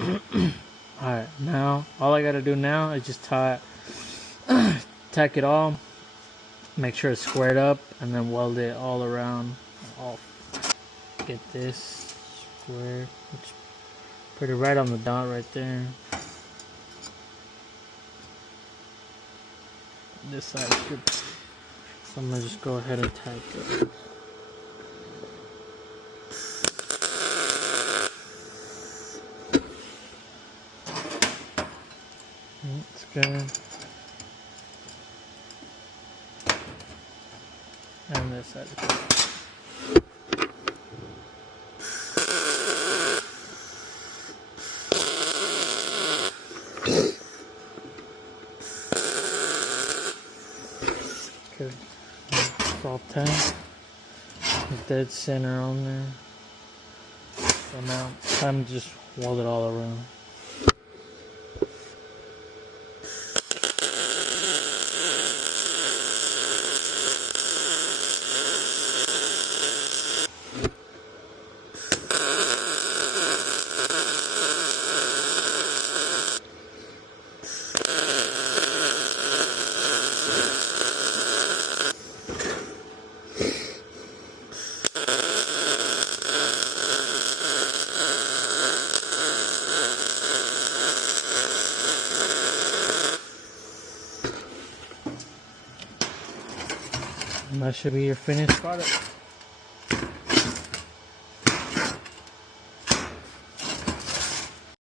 Alright, now all I gotta do now is just tack it all, make sure it's squared up, and then weld it all around. I'll get this square, which pretty right on the dot right there. This side should, so I'm gonna just go ahead and tack it. It's good. And this side is good. Good. It's all tacked. Dead center on there. So now time to just weld it all around. And that should be your finished product.